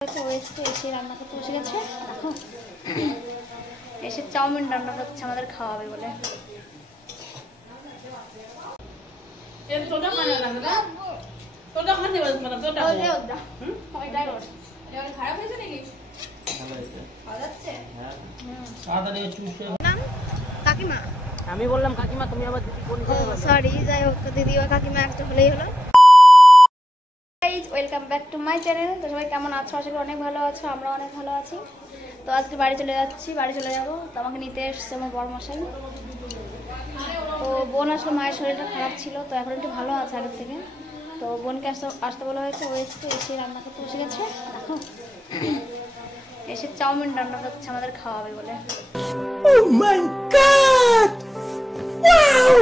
এসে রান্না করতে বসে গেছে। এসে চাউমিন রান্না করছে আমাদের খাওয়াবে বলে। কাকিমা আমি বললাম কাকিমা তুমি আবার সরি যাই হোক দিদি ও কাকিমা একটা হলেই হলো। Welcome back to my channel. তো সবাই কেমন আছো? আশা করি অনেক ভালো আছো, আমরা অনেক ভালো আছি। তো আজকে বাড়ি চলে যাবো। তো আমাকে নিতে এসছে আমার বড় মশাই। তো বোন আসলে মায়ের শরীরটা খারাপ ছিল, তো এখন একটু ভালো আছে আগের থেকে। তো বোনকে আসতে বলা হয়েছে, ও এসে রান্না করতে বসে গেছে। দেখো এসে চাউমিন রান্না করছে আমাদের খাওয়াবে বলে। Oh my god! Wow!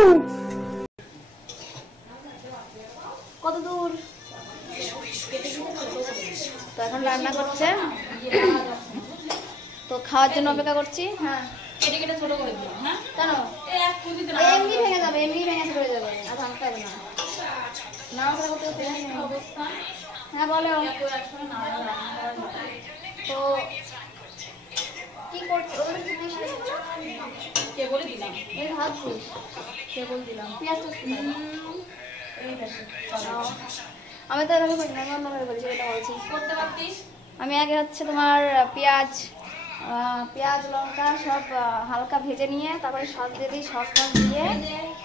কত দূর? তো এখন রান্না করছে, তো খাওয়ার জন্য অপেক্ষা করছি। হ্যাঁ কেটে ছোট করে দিই। হ্যাঁ কেন? এমনি ভেঙে যাবে, পড়ে যাবে। আর ভাঙতে হবে না করতে করতে। হ্যাঁ বলো। তো কি করছো? কে বলে দিলাম এই ভাবছিস? কে বলে দিলাম পেঁয়াজ আমি তো এভাবে করি না, আমি অন্যভাবে বলছি, এটা বলছি করতে পারতিস। আমি আগে হচ্ছে তোমার পেঁয়াজ লঙ্কা সব হালকা ভেজে নিয়ে তারপরে সস দিয়ে দিই, সস দিয়ে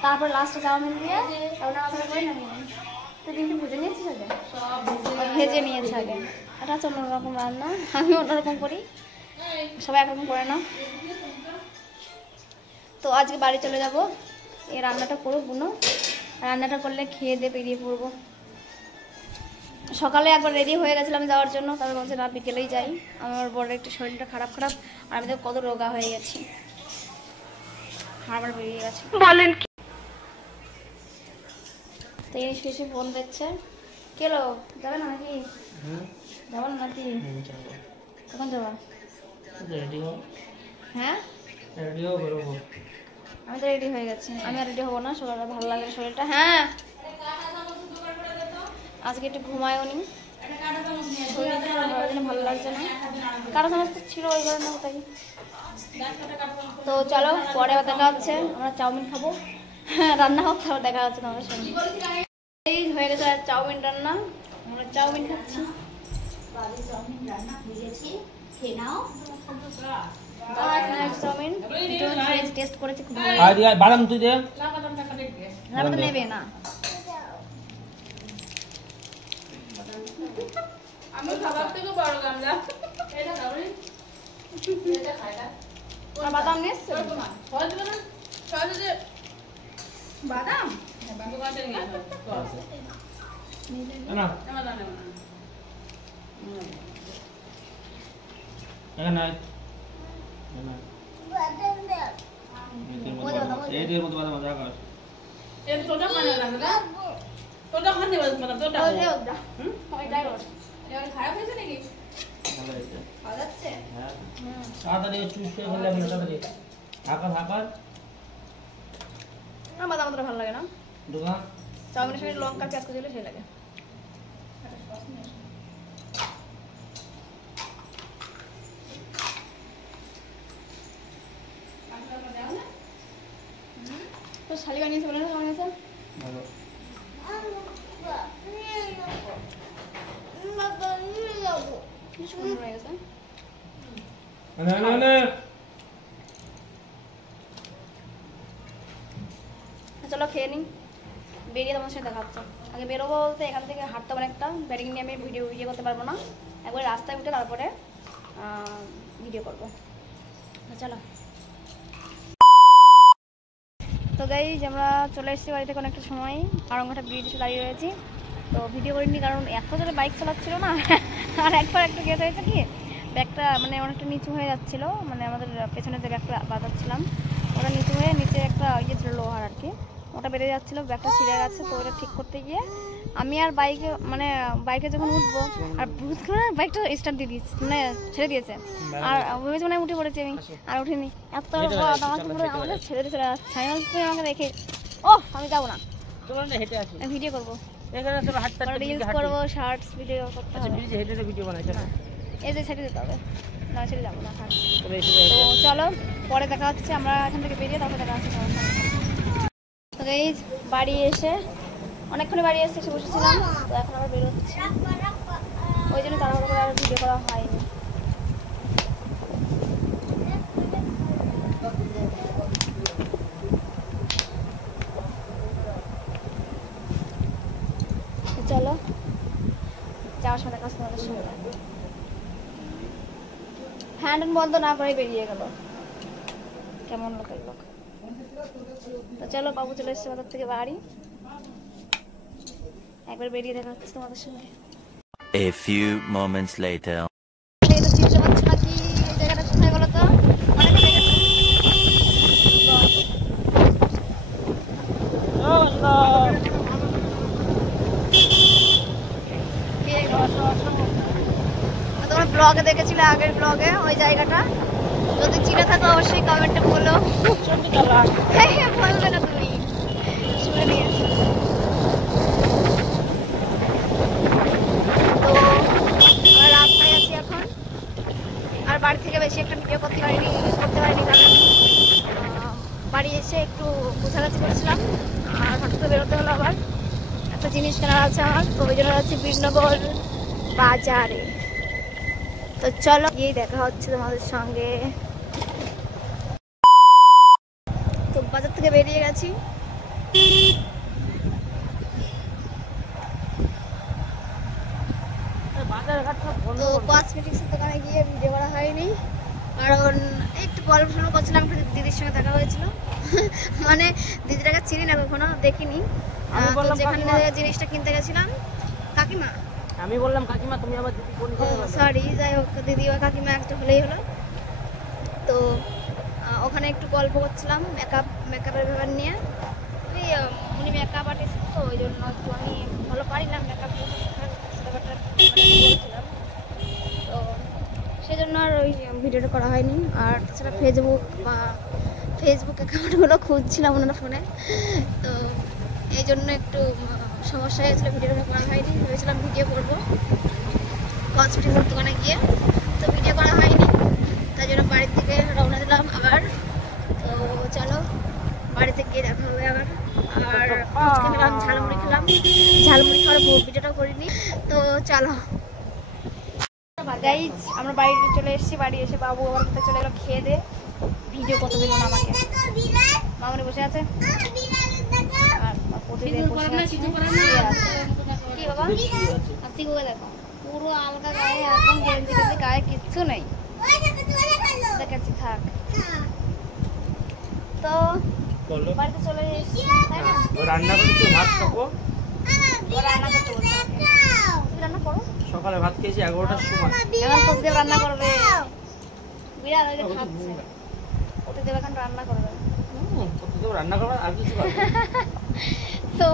তারপর লাস্টে চাউমিন দিয়ে ওটা মশলা করে নামিয়ে নিই। তো কিন্তু ভেজে নিয়েছিস আগে? ভেজে নিয়েছে আগে। এটা হচ্ছে অন্যরকম রান্না, আমি অন্যরকম করি, সবাই একরকম করে না। তো আজকে বাড়ি চলে যাব, এই রান্নাটা করবো বুনো। রান্নাটা করলে খেয়ে দিয়ে বেরিয়ে পড়বো। সকালে একবার রেডি হয়ে গেছিলাম যাওয়ার জন্য, তারপর বলছে না বিকেলেই যাই। আমার বড় একটু শরীরটা খারাপ আর আমি তো কত রোগা হয়ে গেছি, হাড় বেরিয়ে গেছে বলেন। তো এই শুয়ে ফোন দেখছে। কেলো যাবে না নাকি? যাবো না নাকি? কখন যাবা? হ্যাঁ আমি তো রেডি হয়ে গেছি। আমি আর রেডি হবো না, সকালে ভালো লাগে শরীরটা। হ্যাঁ আজকে একটু ঘুমায়ও নি, ভালো লাগছে না। কারো সমস্ত ছিল ওই কারণে তাই। তো চলো পরে দেখা হচ্ছে, আমরা চাউমিন খাবো। হ্যাঁ রান্না হোক, তারপর দেখা হচ্ছে তোমাদের সঙ্গে। এই হয়ে গেছে চাউমিন রান্না, আমরা চাউমিন খাচ্ছি। চাউমিন টেস্ট করেছি, খুব ভালো। বাদাম তুই দে, নেবে না। আমি খাবার থেকে বড় গামলা এটা দাও এটা খাইলা আর বাদাম নিস হয় দিবে না সহজে বাদাম দোকানে নিয়ে আসো না আমার জানা না এখানে নাই বাদাম দে এই মত বাদাম যা কর এর তোটা মানে না তোটা খান দেব মানে তোটা ওই দে ওটা ওইটাই রোজ এটা খারাপ হয়েছে নাকি? ভালো হয়েছে, ভালো যাচ্ছে। হ্যাঁ তাড়াতাড়ি চুষে ফেলে আমি তাড়াতাড়ি হাকার আমার বাদাম অতটা ভালো লাগে না। দোকান চাউমিনের সঙ্গে লঙ্কা পেঁয়াজ কুচি দিলে সেই লাগে। তো শালি বানিয়েছে বলে না কেমন আছে? ভালো সুন্দর হয়ে গেছে। চলো খেয়ে নিই, বেরিয়ে তোমার সাথে দেখা হচ্ছে। আগে বেরোবো বলতে এখান থেকে হাঁটতে অনেকটা, ব্যাটিং নিয়ে আমি ভিডিও করতে পারবো না। একবার রাস্তায় উঠে তারপরে ভিডিও করবো। চলো। তো গাইজ আমরা চলে এসেছি বাড়ি থেকে অনেকটা সময়, আরঙ্গঘাটা ব্রিজ এসে দাঁড়িয়ে রয়েছি। তো ভিডিও করিনি কারণ এত জোরে বাইক চালাচ্ছিল না, আর একবার একটু গেট হয়েছে কি ব্যাগটা মানে অনেকটা নিচু হয়ে যাচ্ছিলো, মানে আমাদের পেছনে যে ব্যাগটা বাঁধাচ্ছিলাম ওটা নিচু হয়ে নিচে একটা ইয়ে ছিল লোহার আর কি, ওটা বেড়ে যাচ্ছিলো, ব্যাগটা ছিঁড়ে গেছে। তো ওটা ঠিক করতে গিয়ে আমি আর বাইকে যখন উঠবো আর ভূত করে বাইকটা স্টার্ট দিয়ে দিয়েছি, মানে ছেড়ে দিয়েছে। আর ভেবেছি মানে উঠে পড়েছি আমি, আর উঠিনি। এত আমাকে পুরো আমাদের ছেড়ে দিয়ে চলে যাচ্ছে, আমাকে রেখে ও আমি যাবো না, ভিডিও করবো, রিলস করবো, শর্টস ভিডিও করতে হবে। ব্রিজে হেঁটে ভিডিও বানাইছে না? এই যে ছেড়ে দিতে হবে, না ছেড়ে যাবো না থাক। তবে এসে তো চলো পরে দেখা হচ্ছে, আমরা এখান থেকে বেরিয়ে তারপর দেখা হচ্ছে সবার সঙ্গে। তো এই বাড়ি এসে অনেকক্ষণ বাড়ি এসে বসেছিলাম, তো এখন আবার বেরোচ্ছি, ওই জন্য তাড়াহুড়ো করে আর ভিডিও করা হয়নি। চলো যাওয়ার সময় দেখা হচ্ছে তোমাদের সঙ্গে। হ্যান্ড বন্ধ না করে বেরিয়ে গেল, কেমন লোকের লোক। তো চলো বাবু চলে এসছে বাজার থেকে বাড়ি, একবার বেরিয়ে দেখা হচ্ছে তোমাদের সঙ্গে। A few moments later. এই তো চিনতে পারছো না কি এই জায়গাটা কোথায় বলো তো? অনেক জায়গা তোমরা ব্লগে দেখেছিলে, আগের ব্লগে ওই জায়গাটা, যদি চিনে থাকো অবশ্যই কমেন্টে বলো। হ্যাঁ বলবে না তুমি, শুনে নিয়েছি। তো আমরা রাস্তায় আছি এখন, আর বাড়ি থেকে বেশি একটা ভিডিও করতে পারিনি কারণ বাড়ি এসে একটু গোছাগাছি করছিলাম, আর হঠাৎ বেরোতে হলো, আবার একটা জিনিস কেনার আছে আমার, তো ওই জন্য যাচ্ছি বীরনগর বাজারে। তো চলো গিয়ে দেখা হচ্ছে তোমাদের সঙ্গে। তো বাজার থেকে বেরিয়ে গেছি, তো কসমেটিক্সের দোকানে গিয়ে ভিডিও করা হয়নি, কারণ একটু গল্প শুরু করছিলাম, একটা দিদির সঙ্গে দেখা হয়েছিল। মানে দিদিটাকে চিনি না, কখনো দেখিনি। তো যেখানে জিনিসটা কিনতে গেছিলাম, কাকিমা, আমি বললাম কাকিমা, তুমি আবার দিদি কোন সরি, যাই হোক দিদি বা কাকিমা একটা হলেই হলো। তো ওখানে একটু গল্প করছিলাম মেকআপের ব্যাপার নিয়ে। ওই উনি মেকআপ আর্টিস্ট, তো ওই জন্য একটু আমি ভালো পারি না মেকআপ ব্যাপারটা বলছিলাম, তো সেই জন্য আর ওই ভিডিওটা করা হয়নি। আর তাছাড়া ফেসবুক অ্যাকাউন্টগুলো খুঁজছিলাম ওনার ফোনে, তো এই জন্য একটু সমস্যা হয়েছিল, ভিডিওটা করা হয়নি। ভেবেছিলাম ভিডিও করবো কসমেটিক্সের দোকানে গিয়ে, তো ভিডিও করা হয়নি, তাই জন্য বাড়ির থেকে রওনা দিলাম আবার। তো চলো বাড়িতে গিয়ে দেখা হবে আবার। আর ফুচকা খেলাম, ঝালমুড়ি খেলাম, ঝালমুড়ি খাওয়ার ভিডিওটাও করিনি। তো চলো গাইজ, আমরা বাড়িতে চলে এসেছি। বাড়ি এসে বাবু আবার কোথায় চলে গেলো খেয়ে দে, ভিডিও কত দিল না আমাকে। মামনি বসে আছে, আর প্রতিদিন বসে আছে। কি বাবা আসিগুলো দেখো, পুরো আলগা গায়ে, একদম গেঞ্জি গেঞ্জি, গায়ে কিচ্ছু নেই। দেখাচ্ছি থাক। তো বাড়িতে চলে এসেছি, তাই না? রান্না করে তো ভাত খাবো, ও রান্না করতে বলছে আমাকে। তুমি রান্না করো, সকালে ভাত খেয়েছি 11টার সময়। এখন প্রতিদেব রান্না করবে, বিড়াল ওই যে খাচ্ছে, প্রতিদেব এখন রান্না করবে। প্রতিদিন রান্না করবো আর কিছু করবো। তো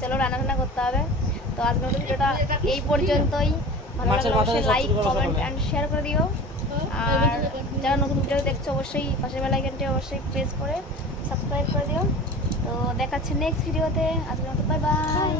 চলো রান্না করতে হবে। তো আজকের ভিডিওটা এই পর্যন্তই। ভালো লাগলে লাইক কমেন্ট এন্ড শেয়ার করে দিও, আর যারা নতুন ভিডিও দেখছো অবশ্যই পাশের বেল আইকনটি অবশ্যই প্রেস করে সাবস্ক্রাইব করে দিও। তো দেখাচ্ছে নেক্সট ভিডিওতে, আজকের মতো বাই বাই।